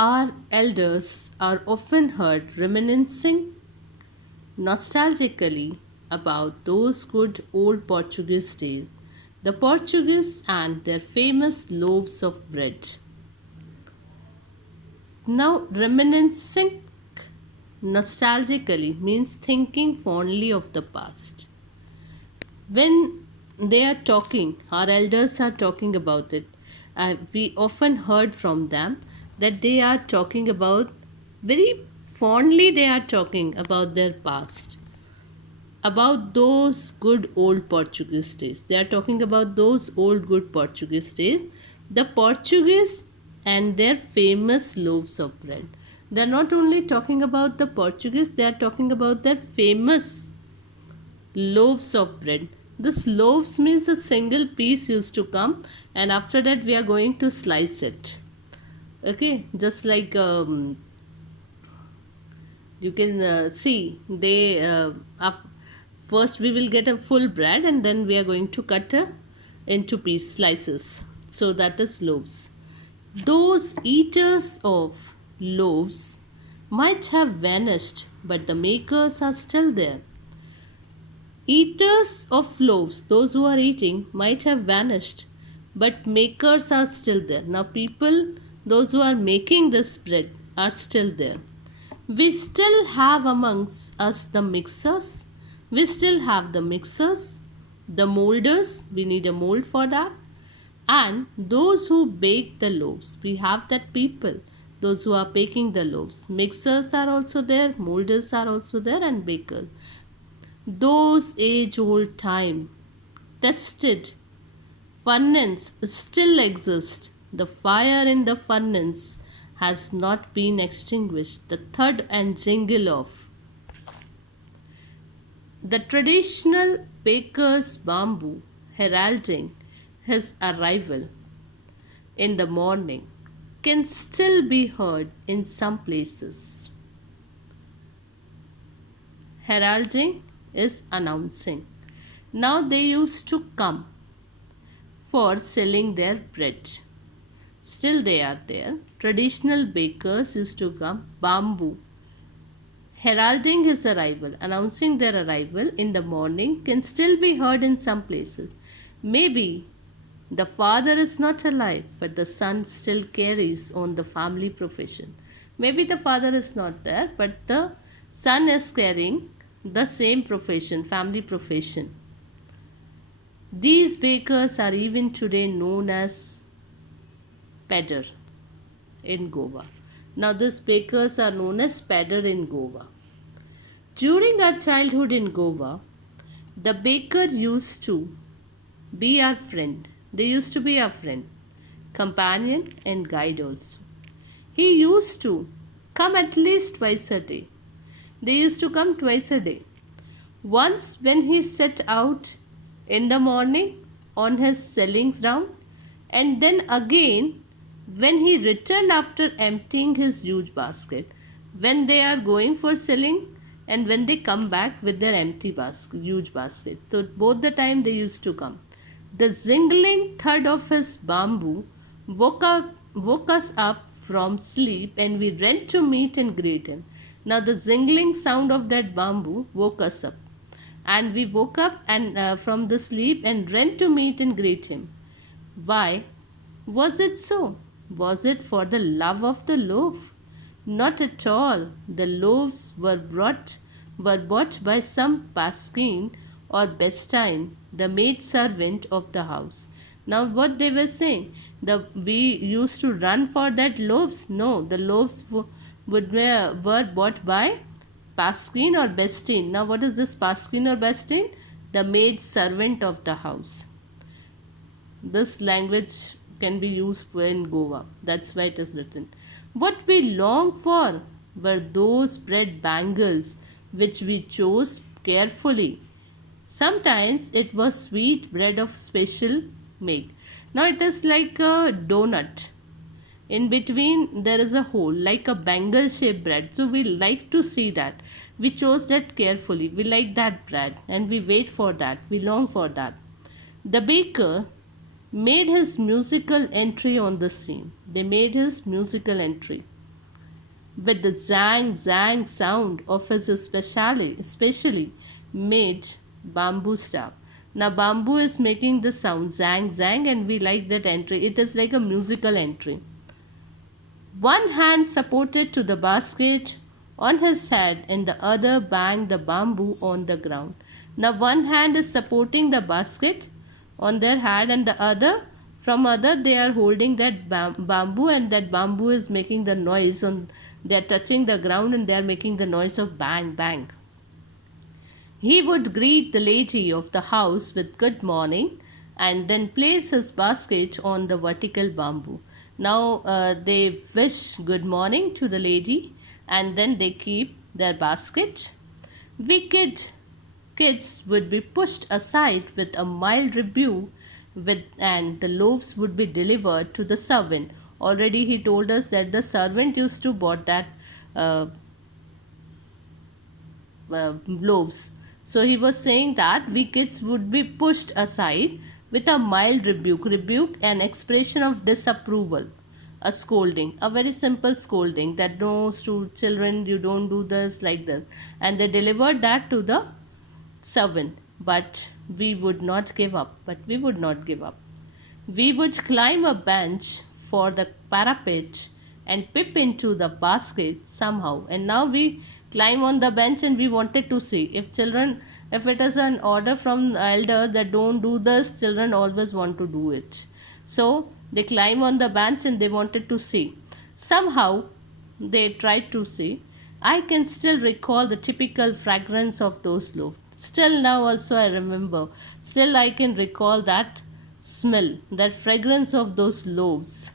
Our elders are often heard reminiscing nostalgically about those good old Portuguese days, the Portuguese and their famous loaves of bread. Now, reminiscing nostalgically means thinking fondly of the past. When they are talking, our elders are talking about it. We often heard from them that they are talking about very fondly, they are talking about their past, about those good old Portuguese days. They are talking about those old good Portuguese days, the Portuguese and their famous loaves of bread. They are not only talking about the Portuguese, they are talking about their famous loaves of bread. This loaves means a single piece used to come, and after that we are going to slice it. Okay, just like you can see they first we will get a full bread and then we are going to cut into piece slices. So that is loaves. Those eaters of loaves might have vanished, but the makers are still there. Eaters of loaves, those who are eating, might have vanished, but makers are still there. Now, people, those who are making this bread, are still there. We still have amongst us the mixers. We still have the mixers, the molders. We need a mold for that. And those who bake the loaves. We have that people, those who are baking the loaves. Mixers are also there, molders are also there, and bakers. Those age old time tested furnace still exist. The fire in the furnace has not been extinguished. The thud and jingle of the traditional baker's bamboo heralding his arrival in the morning can still be heard in some places. Heralding is announcing. Now they used to come for selling their bread. Still they are there. Traditional bakers used to come, bamboo, heralding his arrival, announcing their arrival in the morning can still be heard in some places. Maybe the father is not alive, but the son still carries on the family profession. Maybe the father is not there, but the son is carrying the same profession, family profession. These bakers are even today known as pedder in Goa. Now, these bakers are known as pedder in Goa. During our childhood in Goa, the baker used to be our friend. They used to be our friend, companion, and guide also. He used to come at least twice a day. They used to come twice a day. Once when he set out in the morning on his selling round, and then again when he returned after emptying his huge basket, when they are going for selling and when they come back with their empty basket, huge basket. So both the time they used to come. The jingling thud of his bamboo woke us up from sleep, and we ran to meet and greet him. Now the jingling sound of that bamboo woke us up, and we woke up and from the sleep and ran to meet and greet him. Why was it so? Was it for the love of the loaf? Not at all. The loaves were bought by some Pasquin or Bestine, the maid servant of the house. Now what they were saying? We used to run for that loaves? No, the loaves were bought by Pasquin or Bestine. Now what is this Pasquin or Bestine? The maid servant of the house. This language can be used in Goa. That's why it is written. What we long for were those bread bangles which we chose carefully. Sometimes it was sweet bread of special make. Now it is like a donut. In between there is a hole like a bangle shaped bread. So we like to see that. We chose that carefully. We like that bread and we wait for that. We long for that. The baker made his musical entry on the scene. They made his musical entry. with the zang zang sound of his specially made bamboo staff. Now bamboo is making the sound zang zang, and we like that entry. It is like a musical entry. One hand supported to the basket on his head and the other banged the bamboo on the ground. Now one hand is supporting the basket on their head, and the other from other they are holding that bamboo, and that bamboo is making the noise on, they are touching the ground and they are making the noise of bang bang. He would greet the lady of the house with good morning and then place his basket on the vertical bamboo. Now they wish good morning to the lady and then they keep their basket. Wicked kids would be pushed aside with a mild rebuke and the loaves would be delivered to the servant. Already he told us that the servant used to bought that uh, loaves. So he was saying that we kids would be pushed aside with a mild rebuke. Rebuke, an expression of disapproval, a scolding, a very simple scolding that no, to children, you don't do this like this. And they delivered that to the servant. But we would not give up. But we would not give up. We would climb a bench for the parapet and peep into the basket somehow. And now we climb on the bench and we wanted to see. If children, if it is an order from elder that don't do this, children always want to do it. So they climb on the bench and they wanted to see. Somehow they tried to see. I can still recall the typical fragrance of those loaves. Still now also I remember. Still I can recall that smell, that fragrance of those loaves.